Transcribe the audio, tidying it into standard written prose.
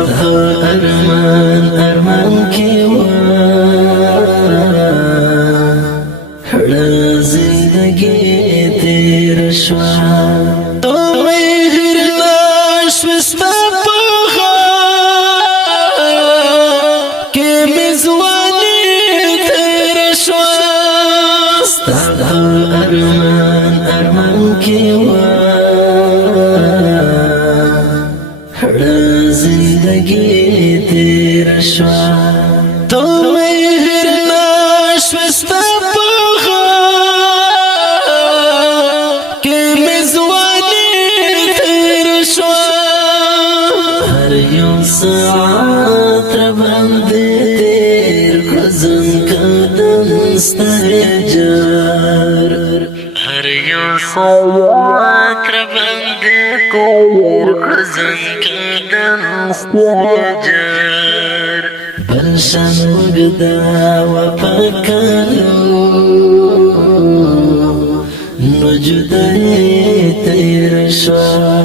ارمان ارمان کی ہڑا زندگی تیر شوا تو مہر لاش وستا پخا کہ مزوانی تیر شوا ارمان ارمان کی ہڑا زندگی تیر شوا تو مہر لاش وستا پخا کہ مزوانی تیر شوا ہر یو ساعت ربندے تیر خزن قدم استجار ہر یو ساعت ربندے تیر خزن قدم استجار بلشان وقدا وفكروا نجدي تير شوار